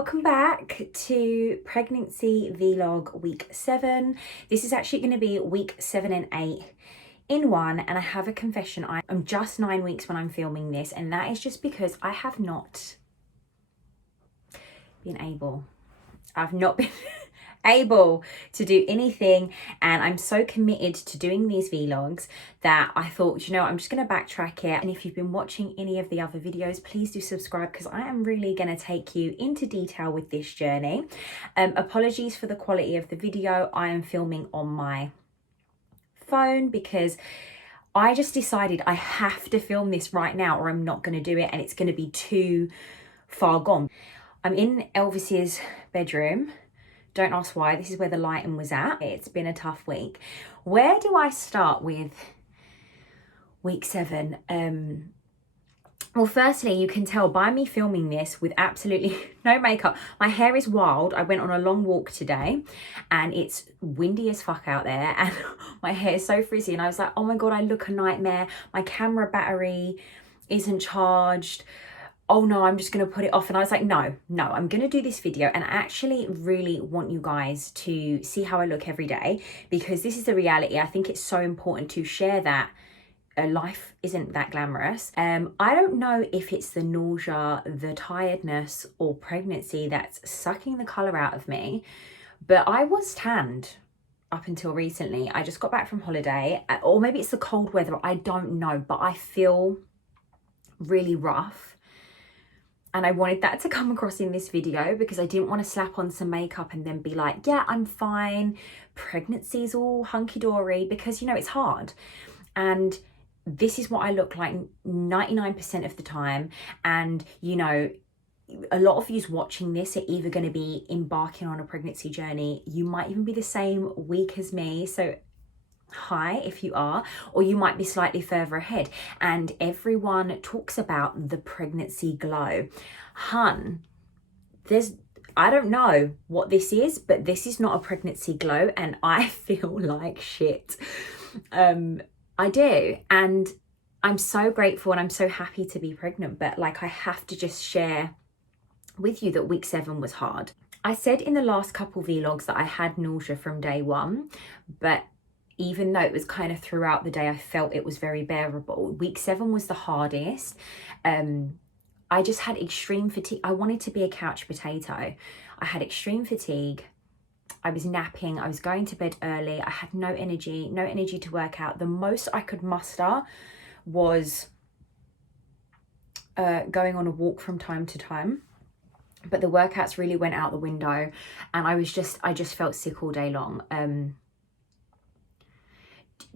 welcome back to pregnancy vlog week 7. This is actually going to be week 7 and 8 in one, and I have a confession. I'm just 9 weeks when I'm filming this, and that is just because I have not been able. I've not been able to do anything, and I'm so committed to doing these vlogs that I thought, you know, I'm just going to backtrack it. And if you've been watching any of the other videos, please do subscribe, because I am really going to take you into detail with this journey. Apologies for the quality of the video. I am filming on my phone because I just decided I have to film this right now or I'm not going to do it, and it's going to be too far gone. I'm in Elvis's bedroom. Don't ask why. This is where the lighting was at. It's been a tough week. Where do I start with week 7? Well, firstly, you can tell by me filming this with absolutely no makeup. My hair is wild. I went on a long walk today and it's windy as fuck out there, and my hair is so frizzy, and I was like, oh my God, I look a nightmare. My camera battery isn't charged. Oh no, I'm just going to put it off. And I was like, no, I'm going to do this video. And I actually really want you guys to see how I look every day, because this is the reality. I think it's so important to share that life isn't that glamorous. I don't know if it's the nausea, the tiredness, or pregnancy that's sucking the colour out of me, but I was tanned up until recently. I just got back from holiday, or maybe it's the cold weather. I don't know, but I feel really rough. And I wanted that to come across in this video because I didn't want to slap on some makeup and then be like, yeah, I'm fine. Pregnancy's all hunky-dory, because, you know, it's hard. And this is what I look like 99% of the time. And, you know, a lot of yous watching this are either going to be embarking on a pregnancy journey. You might even be the same week as me. So hi if you are, or you might be slightly further ahead, and everyone talks about the pregnancy glow. Hun, I don't know what this is, but this is not a pregnancy glow, and I feel like shit. I do, and I'm so grateful and I'm so happy to be pregnant, but like I have to just share with you that week 7 was hard. I said in the last couple vlogs that I had nausea from day 1, but even though it was kind of throughout the day, I felt it was very bearable. Week 7 was the hardest. I just had extreme fatigue. I wanted to be a couch potato. I had extreme fatigue. I was napping. I was going to bed early. I had no energy to work out. The most I could muster was going on a walk from time to time. But the workouts really went out the window, and I just felt sick all day long.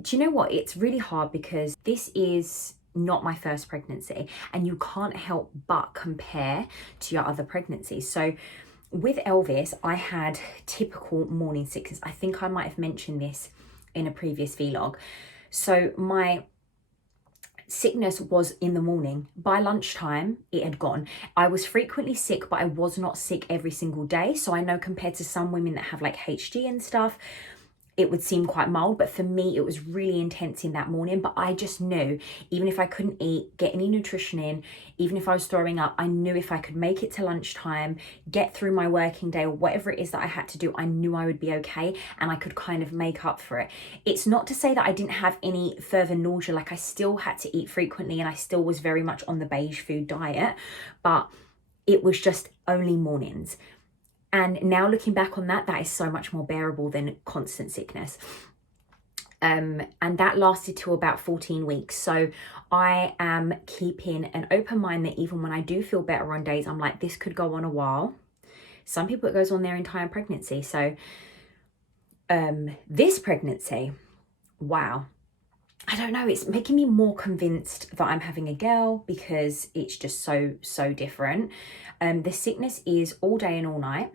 Do you know what? It's really hard because this is not my first pregnancy, and you can't help but compare to your other pregnancies. So with Elvis, I had typical morning sickness. I think I might have mentioned this in a previous vlog. So my sickness was in the morning. By lunchtime, it had gone. I was frequently sick, but I was not sick every single day. So I know compared to some women that have like HG and stuff, it would seem quite mild, but for me, it was really intense in that morning. But I just knew, even if I couldn't eat, get any nutrition in, even if I was throwing up, I knew if I could make it to lunchtime, get through my working day or whatever it is that I had to do, I knew I would be okay, and I could kind of make up for it. It's not to say that I didn't have any further nausea. Like, I still had to eat frequently, and I still was very much on the beige food diet, but it was just only mornings. And now looking back on that, that is so much more bearable than constant sickness. And that lasted till about 14 weeks. So I am keeping an open mind that even when I do feel better on days, I'm like, this could go on a while. Some people, it goes on their entire pregnancy. So this pregnancy, wow. I don't know, it's making me more convinced that I'm having a girl, because it's just so different. The sickness is all day and all night.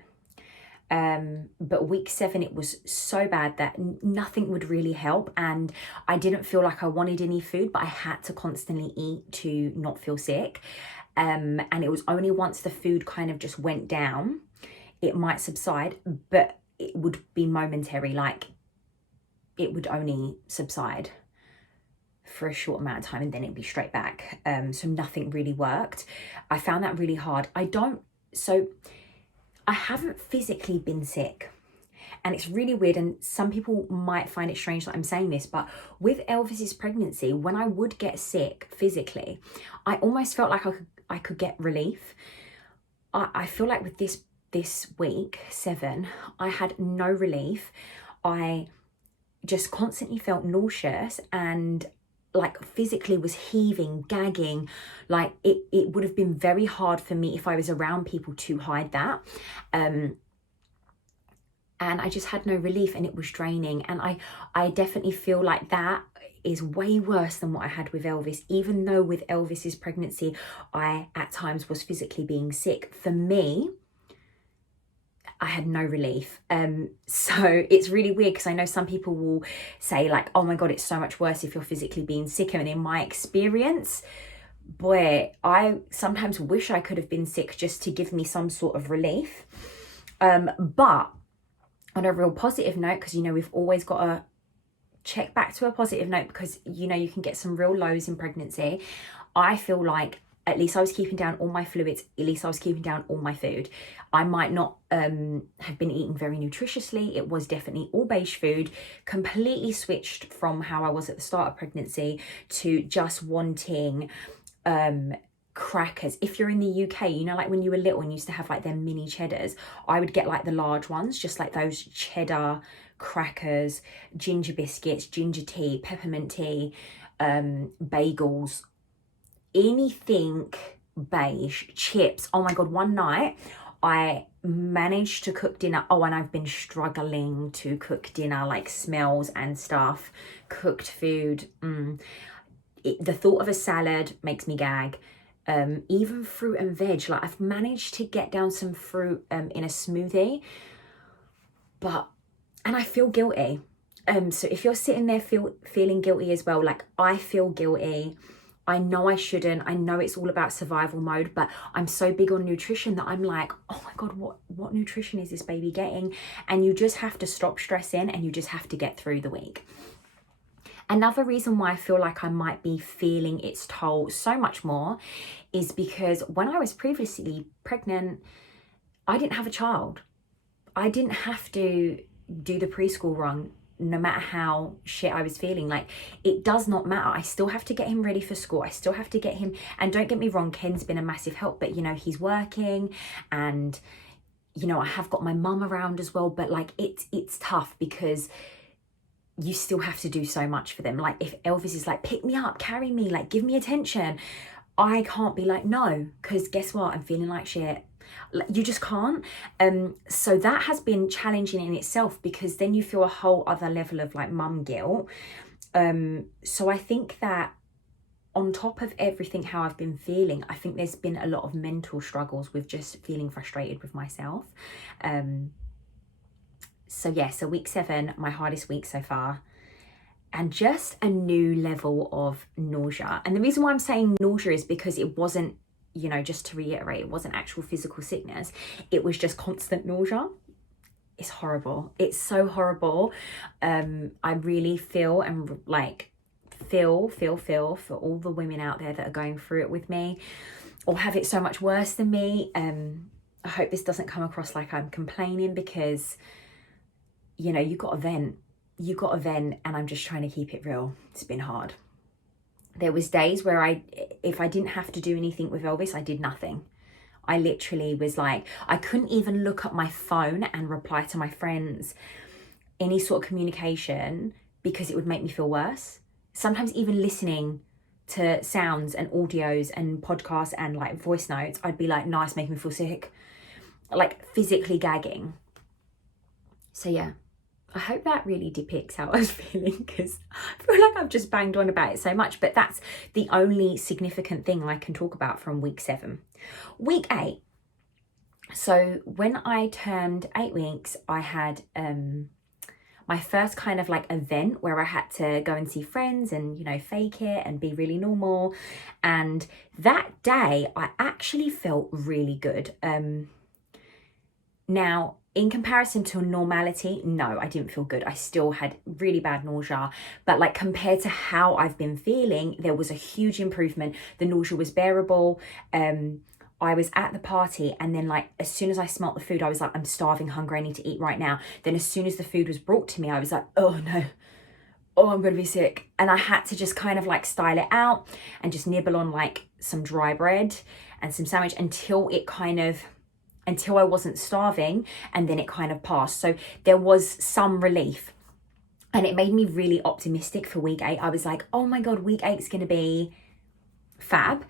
But week 7, it was so bad that nothing would really help, and I didn't feel like I wanted any food, but I had to constantly eat to not feel sick. And it was only once the food kind of just went down, it might subside, but it would be momentary. Like, it would only subside for a short amount of time and then it'd be straight back. So nothing really worked. I found that really hard. So I haven't physically been sick. And it's really weird, and some people might find it strange that I'm saying this, but with Elvis's pregnancy, when I would get sick physically, I almost felt like I could get relief. I feel like with this week 7, I had no relief. I just constantly felt nauseous and like physically was heaving, gagging. Like it would have been very hard for me if I was around people to hide that. And I just had no relief, and it was draining. And I definitely feel like that is way worse than what I had with Elvis, even though with Elvis's pregnancy, I at times was physically being sick. For me, I had no relief. So it's really weird, because I know some people will say like, oh my God, it's so much worse if you're physically being sick. And in my experience, boy, I sometimes wish I could have been sick just to give me some sort of relief. But on a real positive note, because, you know, we've always got to check back to a positive note, because, you know, you can get some real lows in pregnancy. I feel like at least I was keeping down all my fluids, at least I was keeping down all my food. I might not have been eating very nutritiously. It was definitely all beige food, completely switched from how I was at the start of pregnancy to just wanting crackers. If you're in the UK, you know, like when you were little and used to have like their mini cheddars, I would get like the large ones, just like those cheddar crackers, ginger biscuits, ginger tea, peppermint tea, bagels, anything beige, chips. Oh my God, one night I managed to cook dinner. Oh, and I've been struggling to cook dinner, like smells and stuff, cooked food. The thought of a salad makes me gag. Even fruit and veg, like I've managed to get down some fruit in a smoothie, and I feel guilty. So if you're sitting there feeling guilty as well, like I feel guilty. I know I shouldn't. I know it's all about survival mode, but I'm so big on nutrition that I'm like, oh my God, what nutrition is this baby getting? And you just have to stop stressing, and you just have to get through the week. Another reason why I feel like I might be feeling its toll so much more is because when I was previously pregnant, I didn't have a child. I didn't have to do the preschool run, no matter how shit I was feeling. Like, it does not matter. I still have to get him ready for school. I still have to get him, and don't get me wrong, Ken's been a massive help, but you know, he's working, and you know, I have got my mum around as well, but like it's tough because you still have to do so much for them. Like if Elvis is like, pick me up, carry me, like give me attention, I can't be like, no, because guess what? I'm feeling like shit. You just can't. So that has been challenging in itself, because then you feel a whole other level of like mum guilt. So I think that on top of everything, how I've been feeling, I think there's been a lot of mental struggles with just feeling frustrated with myself. So yeah, so week 7, my hardest week so far, and just a new level of nausea. And the reason why I'm saying nausea is because it wasn't, you know, just to reiterate, it wasn't actual physical sickness. It was just constant nausea. It's horrible. It's so horrible. I really feel and like feel for all the women out there that are going through it with me or have it so much worse than me. I hope this doesn't come across like I'm complaining, because you know, you got to vent, and I'm just trying to keep it real. It's been hard. There was days where if I didn't have to do anything with Elvis, I did nothing. I literally was like, I couldn't even look at my phone and reply to my friends, any sort of communication, because it would make me feel worse. Sometimes even listening to sounds and audios and podcasts and like voice notes, I'd be like, no, it's making me feel sick. Like physically gagging. So yeah. I hope that really depicts how I was feeling, because I feel like I've just banged on about it so much, but that's the only significant thing I can talk about from week 7. Week 8. So when I turned 8 weeks, I had my first kind of like event where I had to go and see friends and, you know, fake it and be really normal. And that day I actually felt really good. Now, in comparison to normality, no, I didn't feel good. I still had really bad nausea, but like compared to how I've been feeling, there was a huge improvement. The nausea was bearable. I was at the party, and then like as soon as I smelt the food, I was like, I'm starving, hungry, I need to eat right now. Then as soon as the food was brought to me, I was like, oh no, oh, I'm gonna be sick. And I had to just kind of like style it out and just nibble on like some dry bread and some sandwich until I wasn't starving, and then it kind of passed. So there was some relief, and it made me really optimistic for week 8. I was like, oh my God, week 8 is gonna be fab.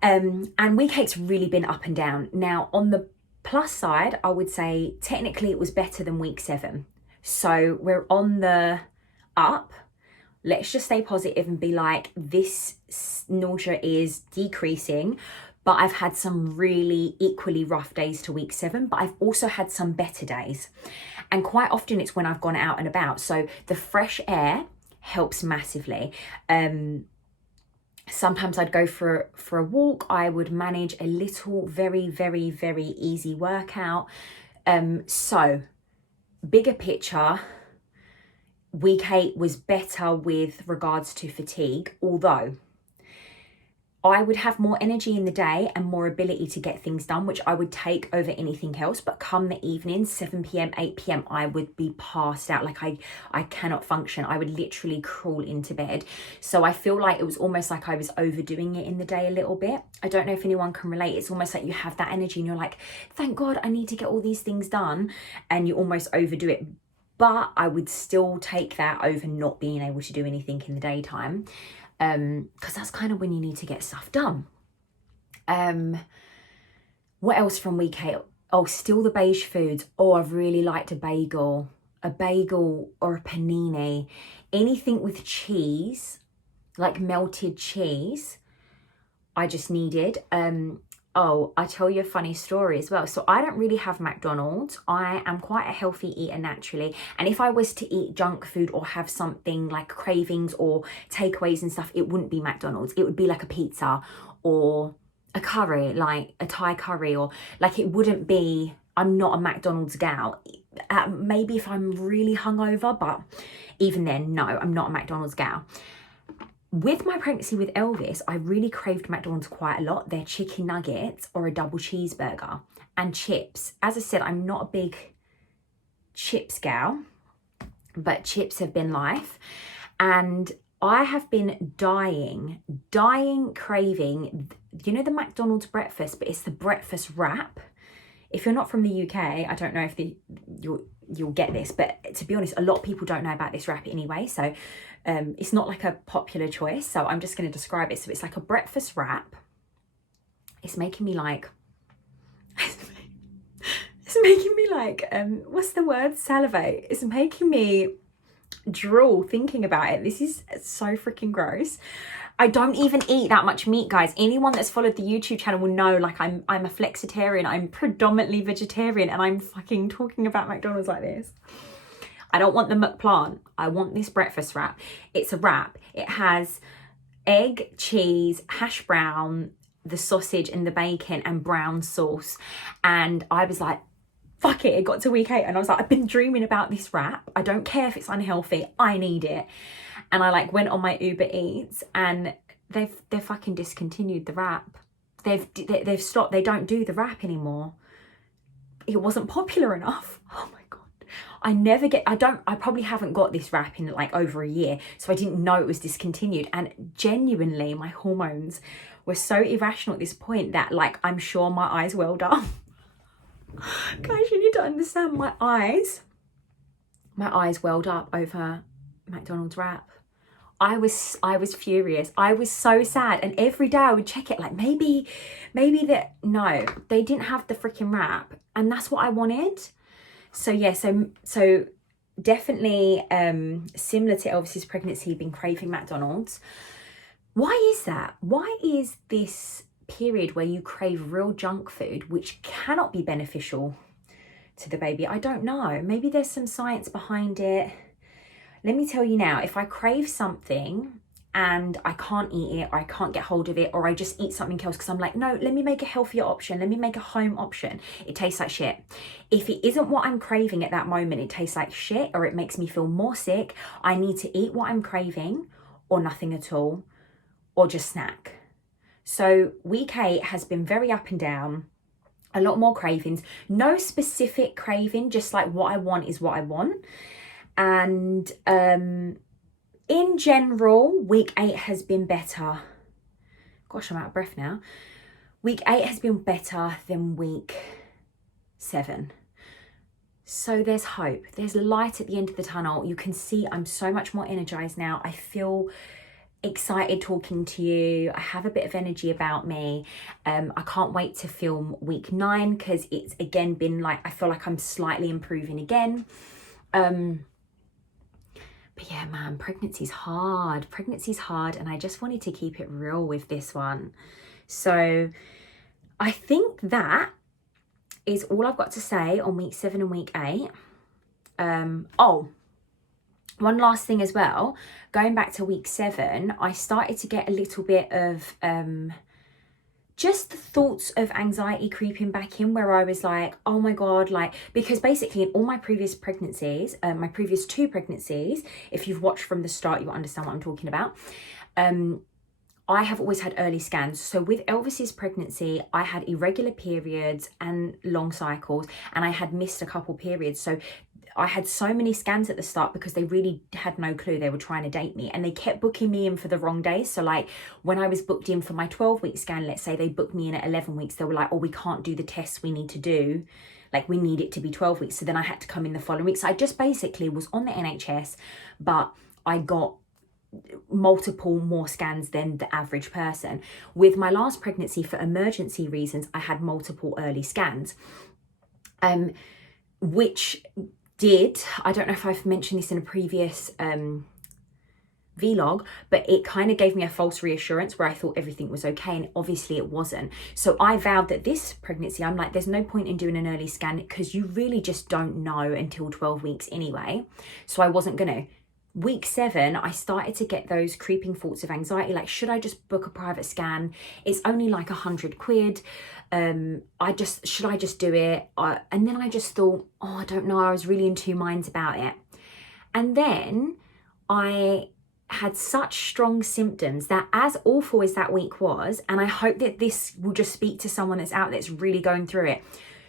And week 8's really been up and down. Now, on the plus side, I would say technically it was better than week 7. So we're on the up. Let's just stay positive and be like, this nausea is decreasing, but I've had some really equally rough days to week 7, but I've also had some better days. And quite often it's when I've gone out and about. So the fresh air helps massively. Sometimes I'd go for a walk. I would manage a little, very, very, very easy workout. So bigger picture, week 8 was better with regards to fatigue, although I would have more energy in the day and more ability to get things done, which I would take over anything else. But come the evening, 7 p.m, 8 p.m, I would be passed out. Like I cannot function. I would literally crawl into bed. So I feel like it was almost like I was overdoing it in the day a little bit. I don't know if anyone can relate. It's almost like you have that energy and you're like, thank God I need to get all these things done. And you almost overdo it. But I would still take that over not being able to do anything in the daytime. Because that's kind of when you need to get stuff done. What else from week 8? Oh, still the beige foods. Oh, I've really liked a bagel or a panini, anything with cheese, like melted cheese. I just needed. Oh, I tell you a funny story as well. So I don't really have McDonald's. I am quite a healthy eater naturally. And if I was to eat junk food or have something like cravings or takeaways and stuff, it wouldn't be McDonald's. It would be like a pizza or a curry, like a Thai curry, or like it wouldn't be, I'm not a McDonald's gal. Maybe if I'm really hungover, but even then, no, I'm not a McDonald's gal. With my pregnancy with Elvis, I really craved McDonald's quite a lot. Their chicken nuggets or a double cheeseburger and chips. As I said, I'm not a big chips gal, but chips have been life. And I have been dying craving, you know, the McDonald's breakfast, but it's the breakfast wrap. If you're not from the UK, I don't know if you'll get this, but to be honest, a lot of people don't know about this wrap anyway. So it's not like a popular choice. So I'm just going to describe it. So it's like a breakfast wrap. It's making me like, what's the word? Salivate. It's making me drool thinking about it. This is so freaking gross. I don't even eat that much meat, guys. Anyone that's followed the YouTube channel will know, like, I'm a flexitarian. I'm predominantly vegetarian, and I'm fucking talking about McDonald's like this. I don't want the McPlant. I want this breakfast wrap. It's a wrap. It has egg, cheese, hash brown, the sausage and the bacon, and brown sauce. And I was like, fuck it. It got to week 8, and I was like, I've been dreaming about this wrap. I don't care if it's unhealthy. I need it. And I like went on my Uber Eats, and they've fucking discontinued the wrap. They've stopped. They don't do the wrap anymore. It wasn't popular enough. Oh my God. I probably haven't got this wrap in like over a year. So I didn't know it was discontinued. And genuinely my hormones were so irrational at this point that like, I'm sure my eyes welled up. Guys, you need to understand my eyes welled up over McDonald's wrap. I was furious. I was so sad, and every day I would check it like maybe that, no, they didn't have the freaking wrap, and that's what I wanted. So yeah, so definitely similar to Elvis's pregnancy, been craving McDonald's. Why is that? Why is this period where you crave real junk food, which cannot be beneficial to the baby? I don't know. Maybe there's some science behind it. Let me tell you now, if I crave something and I can't eat it, or I can't get hold of it, or I just eat something else because I'm like, no, let me make a healthier option. Let me make a home option. It tastes like shit. If it isn't what I'm craving at that moment, it tastes like shit, or it makes me feel more sick. I need to eat what I'm craving, or nothing at all, or just snack. So week 8 has been very up and down, a lot more cravings, no specific craving, just like what I want is what I want. And in general, week 8 has been better. Gosh, I'm out of breath now. Week 8 has been better than week 7. So there's hope. There's light at the end of the tunnel. You can see I'm so much more energized now. I feel excited talking to you. I have a bit of energy about me. I can't wait to film week 9 because it's again been like, I feel like I'm slightly improving again. But yeah, man, pregnancy's hard. Pregnancy's hard, and I just wanted to keep it real with this one. So I think that is all I've got to say on week 7 and week 8. Oh, one last thing as well. Going back to week 7, I started to get a little bit of just the thoughts of anxiety creeping back in, where I was like, oh my God, like, because basically in all my previous pregnancies, my previous 2 pregnancies, if you've watched from the start, you'll understand what I'm talking about. I have always had early scans. So with Elvis's pregnancy, I had irregular periods and long cycles, and I had missed a couple periods. So I had so many scans at the start because they really had no clue. They were trying to date me, and they kept booking me in for the wrong days. So like when I was booked in for my 12-week scan, let's say they booked me in at 11 weeks, they were like, oh, we can't do the tests we need to do. Like we need it to be 12 weeks. So then I had to come in the following week. So I just basically was on the NHS, but I got multiple more scans than the average person. With my last pregnancy, for emergency reasons, I had multiple early scans, which did, I don't know if I've mentioned this in a previous vlog, but it kind of gave me a false reassurance where I thought everything was okay, and obviously it wasn't. So I vowed that this pregnancy, I'm like, there's no point in doing an early scan because you really just don't know until 12 weeks anyway. So I wasn't gonna. Week 7, I started to get those creeping thoughts of anxiety, like, should I just book a private scan? It's only like 100 quid. Should I just do it? And then I just thought, oh, I don't know. I was really in 2 minds about it. And then I had such strong symptoms that, as awful as that week was, and I hope that this will just speak to someone that's out there that's really going through it.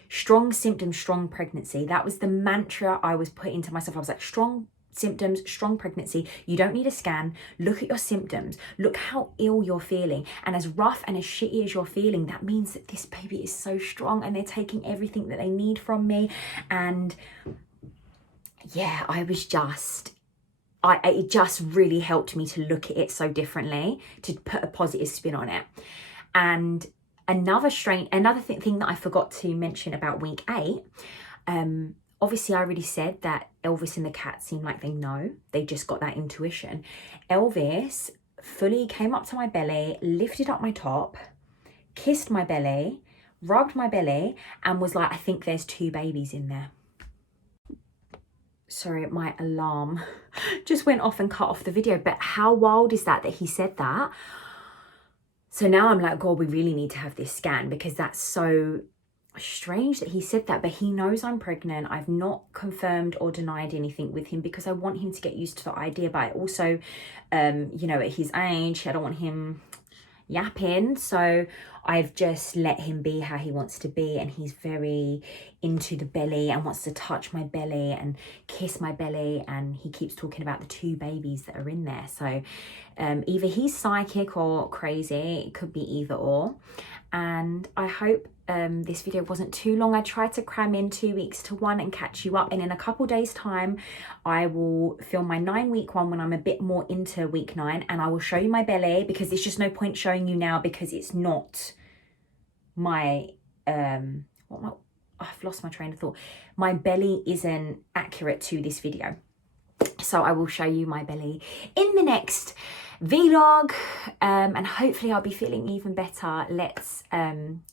Strong symptoms, strong pregnancy. That was the mantra I was putting to myself. I was like, strong symptoms, strong pregnancy. You don't need a scan. Look at your symptoms. Look how ill you're feeling. And as rough and as shitty as you're feeling, that means that this baby is so strong and they're taking everything that they need from me. And yeah, it just really helped me to look at it so differently, to put a positive spin on it. And another thing that I forgot to mention about week 8, obviously, I already said that Elvis and the cat seem like they know. They just got that intuition. Elvis fully came up to my belly, lifted up my top, kissed my belly, rubbed my belly, and was like, I think there's 2 babies in there. Sorry, my alarm just went off and cut off the video. But how wild is that he said that? So now I'm like, God, we really need to have this scan, because that's so strange that he said that. But he knows I'm pregnant. I've not confirmed or denied anything with him because I want him to get used to the idea. But I also, you know, at his age, I don't want him yapping. So I've just let him be how he wants to be, and he's very into the belly and wants to touch my belly and kiss my belly, and he keeps talking about the 2 babies that are in there. So either he's psychic or crazy. It could be either or. And I hope this video wasn't too long. I tried to cram in 2 weeks to 1 and catch you up, and in a couple days time I will film my 9-week one when I'm a bit more into week 9, and I will show you my belly, because there's just no point showing you now because it's not my I've lost my train of thought. My belly isn't accurate to this video, so I will show you my belly in the next vlog, and hopefully I'll be feeling even better. Let's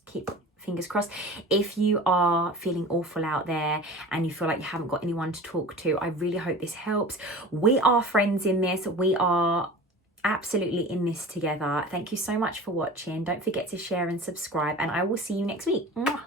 keep fingers crossed. If you are feeling awful out there and you feel like you haven't got anyone to talk to, I really hope this helps. We are friends in this. We are absolutely in this together. Thank you so much for watching. Don't forget to share and subscribe, and I will see you next week. Mwah.